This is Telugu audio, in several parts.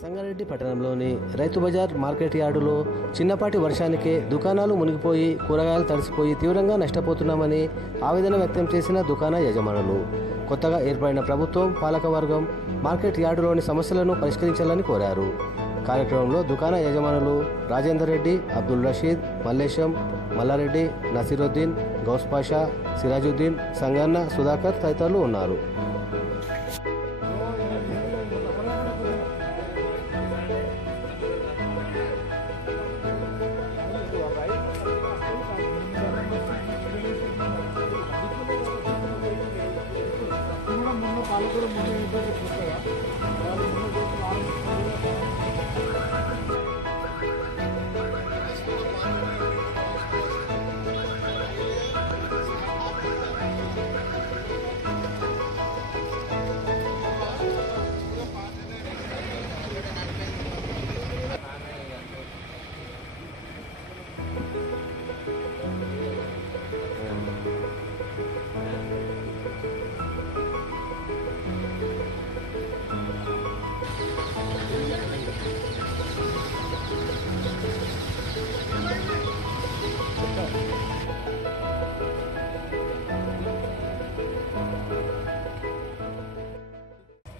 సంగారెడ్డి పట్టణంలోని రైతు బజార్ మార్కెట్ యార్డులో చిన్నపాటి వర్షానికే దుకాణాలు మునిగిపోయి కూరగాయలు తడిసిపోయి తీవ్రంగా నష్టపోతున్నామని ఆవేదన వ్యక్తం చేసిన దుకాణ యజమానులు. కొత్తగా ఏర్పడిన ప్రభుత్వం పాలకవర్గం మార్కెట్ యార్డులోని సమస్యలను పరిష్కరించాలని కోరారు. కార్యక్రమంలో దుకాణ యజమానులు రాజేందర్ రెడ్డి, అబ్దుల్ రషీద్, మల్లేశం, మల్లారెడ్డి, నసీరుద్దీన్, గౌస్ పాషా, సిరాజుద్దీన్, సంగన్న, సుధాకర్ తదితరులు ఉన్నారు.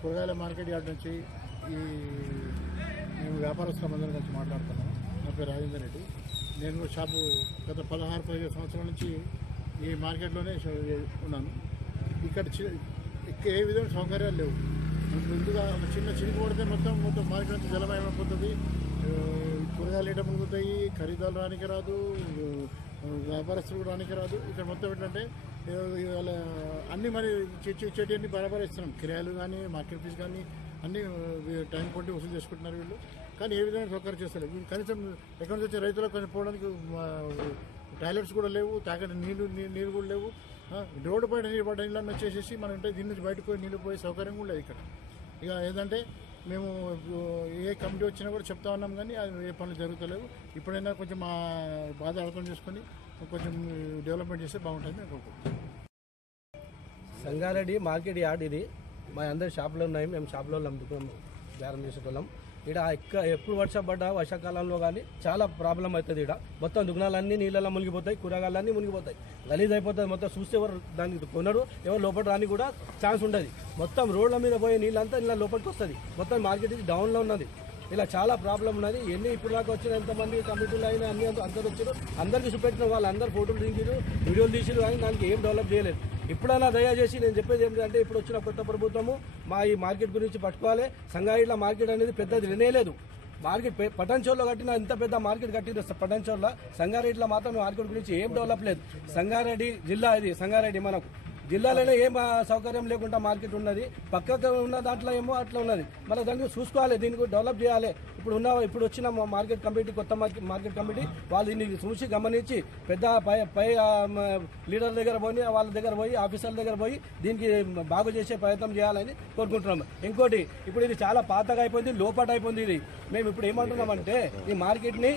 కూరగాయల మార్కెట్ యార్డ్ నుంచి మేము వ్యాపారస్తులందరం కలిసి మాట్లాడుతున్నాం. నా పేరు రాజేందర్ రెడ్డి. నేను షాపు గత 16-17 సంవత్సరాల నుంచి ఈ మార్కెట్లోనే ఉన్నాను. ఇక్కడ ఏ విధమైన సౌకర్యాలు లేవు. ముందుగా చిన్న చినుకు పడితే మొత్తం మార్కెట్ అంతా జలమయమైపోతుంది. కూరగాయలు ఏట మునుగుతాయి, ఖరీదాలు రానికి రాదు, వ్యాపారస్తులు రానికి రాదు. ఇక్కడ మొత్తం ఏంటంటే ఇవాళ అన్నీ మరి చెట్టు అన్ని బరాబర్ ఇస్తున్నాం. కిరాయిలు కానీ మార్కెట్ ఫీజు కానీ అన్నీ టైం కొట్టి వసూలు చేసుకుంటున్నారు వీళ్ళు. కానీ ఏ విధంగా సౌకర్యం చేస్తలేదు. కనీసం ఎక్కడి నుంచి వచ్చే రైతులకు కొంచెం పోవడానికి టాయిలెట్స్ కూడా లేవు, తాగడానికి నీళ్ళు కూడా లేవు. రోడ్డు పైన నీళ్ళు పడ్డ నీళ్ళని వచ్చేసేసి మనం అంటే దీని నుంచి బయటకు పోయి నీళ్ళు పోయే సౌకర్యం కూడా లేదు ఇక్కడ. ఇక ఏంటంటే మేము ఏ కమిటీ వచ్చినా కూడా చెప్తా ఉన్నాం, కానీ అది ఏ పనులు జరుగుతలేవు. ఇప్పుడైనా కొంచెం మా బాధ అర్థం చేసుకొని కొంచెం డెవలప్మెంట్ చేస్తే బాగుంటుంది నేను అనుకుంటున్నాను. సంగారెడ్డి మార్కెట్ యార్డ్ ఇది. మా అందరి షాపులు ఉన్నాయి. మేము షాపులో బేరం చేసేటోళ్ళం. ఇక్కడ ఎప్పుడు వర్షం పడ్డా వర్షాకాలంలో కానీ చాలా ప్రాబ్లం అవుతుంది. ఇక్కడ మొత్తం దుకాణాలన్నీ నీళ్ళలో మునిగిపోతాయి, కూరగాయలన్నీ మునిగిపోతాయి, గలీజ్ అయిపోతుంది. మొత్తం చూస్తే ఎవరు దాన్ని కొనరు, ఎవరు లోపల రాని కూడా ఛాన్స్ ఉండదు. మొత్తం రోడ్ల మీద పోయే నీళ్ళంతా ఇలా లోపలికి వస్తుంది. మొత్తం మార్కెట్ ఇది డౌన్లో ఉన్నది. ఇలా చాలా ప్రాబ్లం ఉన్నది. ఇప్పుడు దాకా వచ్చిన ఎంతమంది కమిటీలు అయినా అన్ని అందరు వచ్చారు, అందరికీ చూపెట్టిన వాళ్ళు అందరు ఫోటోలు దించారు, వీడియోలు తీసారు, కానీ దానికి ఏం డెవలప్ చేయలేదు. ఇప్పుడైనా దయచేసి నేను చెప్పేది ఏంటంటే ఇప్పుడు వచ్చిన కొత్త ప్రభుత్వము ఈ మార్కెట్ గురించి పట్టుకోవాలి. సంగారెడ్డిలో మార్కెట్ అనేది పెద్దది వినేలేదు. మార్కెట్ పటాన్చోర్లో కట్టిన ఇంత పెద్ద మార్కెట్ కట్టింది పటాన్చోర్లో. సంగారెడ్డిలో మాత్రం మార్కెట్ గురించి ఏం డెవలప్ లేదు. సంగారెడ్డి జిల్లా ఇది. సంగారెడ్డి మనకు జిల్లాలోనే ఏం సౌకర్యం లేకుండా మార్కెట్ ఉన్నది. పక్కకు ఉన్న దాంట్లో ఏమో అట్లా ఉన్నది. మనం దాన్ని చూసుకోవాలి, దీనికి డెవలప్ చేయాలి. ఇప్పుడు వచ్చిన మార్కెట్ కమిటీ, కొత్త మార్కెట్ కమిటీ వాళ్ళు దీన్ని చూసి గమనించి పెద్ద పై లీడర్ దగ్గర పోయి, వాళ్ళ దగ్గర పోయి, ఆఫీసర్ల దగ్గర పోయి దీనికి బాగు చేసే ప్రయత్నం చేయాలని కోరుకుంటున్నాం. ఇంకోటి, ఇప్పుడు ఇది చాలా పాతగా అయిపోయింది, లోపాటు అయిపోయింది. ఇది మేము ఇప్పుడు ఏమంటున్నామంటే ఈ మార్కెట్ని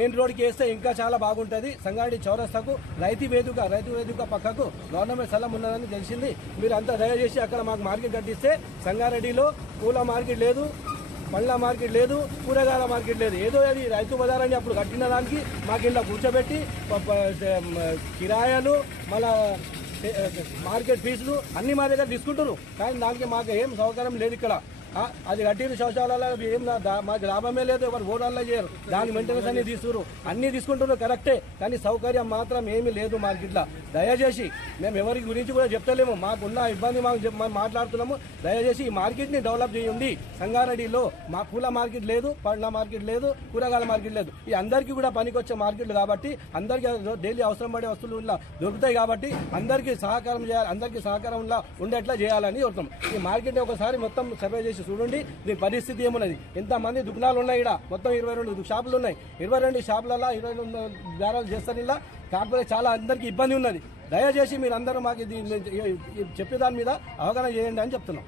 మెయిన్ రోడ్కి వేస్తే ఇంకా చాలా బాగుంటుంది. సంగారెడ్డి చౌరస్తాకు రైతు వేదిక పక్కకు గవర్నమెంట్ స్థలం ఉన్నదని తెలిసింది. మీరు అంతా దయచేసి అక్కడ మాకు మార్కెట్ కట్టిస్తే సంగారెడ్డిలో పూల మార్కెట్ లేదు, పండ్ల మార్కెట్ లేదు, కూరగాయల మార్కెట్ లేదు. ఏదో అది రైతు బజార్ అని అప్పుడు కట్టిన దానికి మాకు ఇలా కూర్చోబెట్టి కిరాయాలు మళ్ళా మార్కెట్ ఫీజులు అన్ని మా దగ్గర తీసుకుంటున్నారు. కానీ దానికి మాకు ఏం సౌకర్యం లేదు. ఇక్కడ అది కట్టిన శౌచాలయాలు ఏం మాకు లాభమే లేదు. ఎవరు ఓడాల్లో చేయరు. దాని మెయింటెనెన్స్ అన్ని అన్ని తీసుకుంటున్నారు కరెక్టే, కానీ సౌకర్యం మాత్రం ఏమీ లేదు మార్కెట్లో. దయచేసి మేము ఎవరి గురించి కూడా చెప్తలేము, మాకున్న ఇబ్బంది మేము మాట్లాడుతున్నాము. దయచేసి ఈ మార్కెట్ని డెవలప్ చేయండి. సంగారెడ్డిలో మా పూల మార్కెట్ లేదు, పండ్ల మార్కెట్ లేదు, కూరగాయల మార్కెట్ లేదు. ఈ అందరికీ కూడా పనికొచ్చే మార్కెట్లు కాబట్టి, అందరికీ డైలీ అవసరం పడే వస్తువులు దొరుకుతాయి కాబట్టి అందరికీ సహకారం చేయాలి, అందరికీ సహకారంలో ఉండేట్లా చేయాలని కోరుతాం. ఈ మార్కెట్ని ఒకసారి మొత్తం సర్వే చేసి చూడండి, దీని పరిస్థితి ఏమున్నది. ఎంతమంది దుకాణాలు ఉన్నాయి. ఇక్కడ మొత్తం 22 షాపులు ఉన్నాయి. 22 షాపులలో 22 బేరాలు చేస్తారు. ఇలా కాకపోతే చాలా అందరికీ ఇబ్బంది ఉన్నది. దయచేసి మీరు అందరూ మాకు చెప్పే దాని మీద అవగాహన చేయండి అని చెప్తున్నాం.